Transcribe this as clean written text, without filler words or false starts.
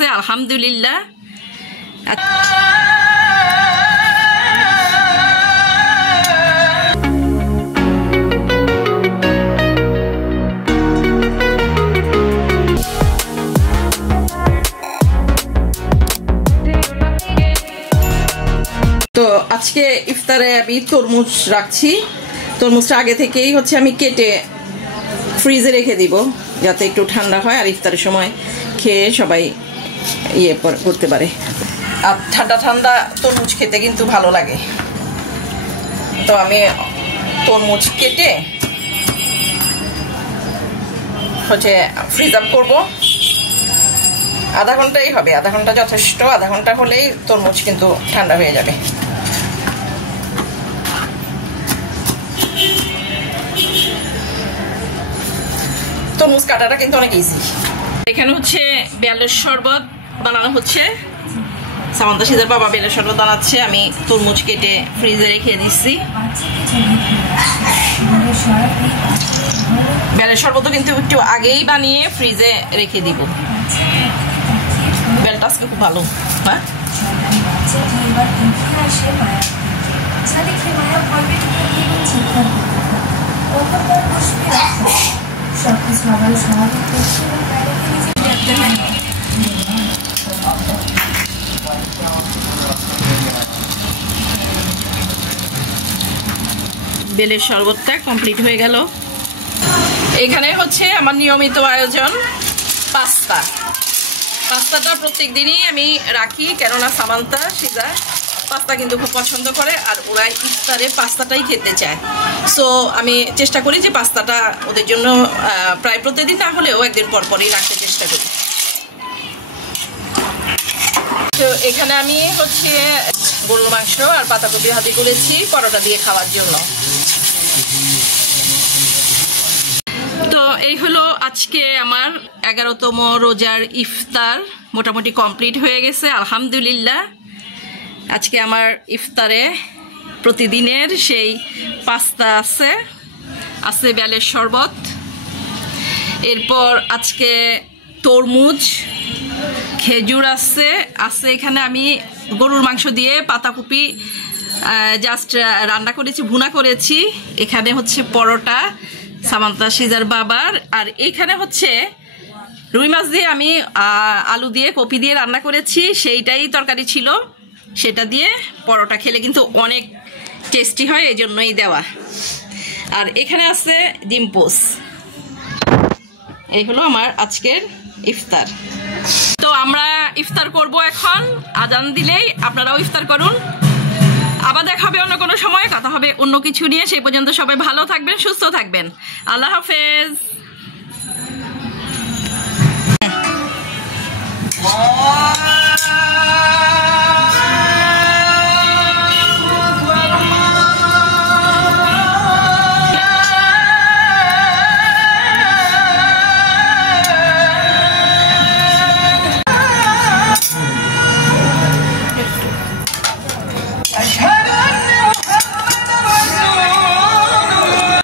গেছে আলহামদুলিল্লাহ। তো আজকে ইফতারে আমি তরমুজ রাখছি। তরমুজটা আগে থেকেই হচ্ছে আমি কেটে ফ্রিজে রেখে দিব যাতে একটু ঠান্ডা হয় আর ইফতারের সময় খেয়ে সবাই ইয়ে করতে পারে। আর ঠান্ডা ঠান্ডা তরমুজ খেতে কিন্তু ভালো লাগে। তো আমি তরমুজ কেটে হচ্ছে ফ্রিজ আপ করবো। আধা ঘন্টাই হবে, আধা ঘন্টা যথেষ্ট। আধা ঘন্টা হলেই তরমুজ কিন্তু ঠান্ডা হয়ে যাবে। তরমুজ কাটাটা কিন্তু অনেক ইজি। এখানে হচ্ছে বেলের শরবত বানানো হচ্ছে। সামান্তা সিজার বাবা বেলের শরবত বানাচ্ছে, আমি তরমুজ কেটে ফ্রিজে রেখে দিচ্ছি। বেলের শরবতও কিন্তু একটু আগেই বানিয়ে ফ্রিজে রেখে দিব। বেলটা আজকে খুব ভালো। হ্যাঁ, বেলের শরবতটা কমপ্লিট হয়ে গেল। এখানে হচ্ছে আমার নিয়মিত আয়োজন পাস্তাটা প্রত্যেক দিনই আমি রাখি, কেননা সামান্তা সিজা পাস্তা কিন্তু খুব পছন্দ করে আর ওরা ইফতারে পাস্তাটাই খেতে চায়। সো আমি চেষ্টা করি যে পাস্তাটা ওদের জন্য প্রায় প্রতিদিন না হলেও একদিন পর পরই রাখতে চেষ্টা করি। তো এখানে আমি হচ্ছে গরুর মাংস আর পাতাকপি ভাজি করেছি পরোটা দিয়ে খাওয়ার জন্য। তো এই হলো আজকে আমার 11তম রোজার ইফতার মোটামুটি কমপ্লিট হয়ে গেছে আলহামদুলিল্লাহ। আজকে আমার ইফতারে প্রতিদিনের সেই পাস্তা আছে বেলের শরবত, এরপর আজকে তরমুজ, খেজুর আছে এখানে আমি গরুর মাংস দিয়ে পাতাকপি জাস্ট রান্না করেছি, ভুনা করেছি। এখানে হচ্ছে পরোটা সামান্তা সিজার বাবার, আর এখানে হচ্ছে রুই মাছ দিয়ে আমি আলু দিয়ে কপি দিয়ে রান্না করেছি, সেইটাই তরকারি ছিল, সেটা দিয়ে পরোটা খেলে কিন্তু অনেক টেস্টি হয়, এই জন্যই দেওয়া। আর এখানে আছে ডিম পোস্ট। এই হলো আমার আজকের ইফতার। তো আমরা ইফতার করব এখন, আজান দিলেই আপনারাও ইফতার করুন। আবার দেখা হবে অন্য কোনো সময়, কথা হবে অন্য কিছু নিয়ে। সেই পর্যন্ত সবাই ভালো থাকবেন, সুস্থ থাকবেন। আল্লাহ হাফেজ।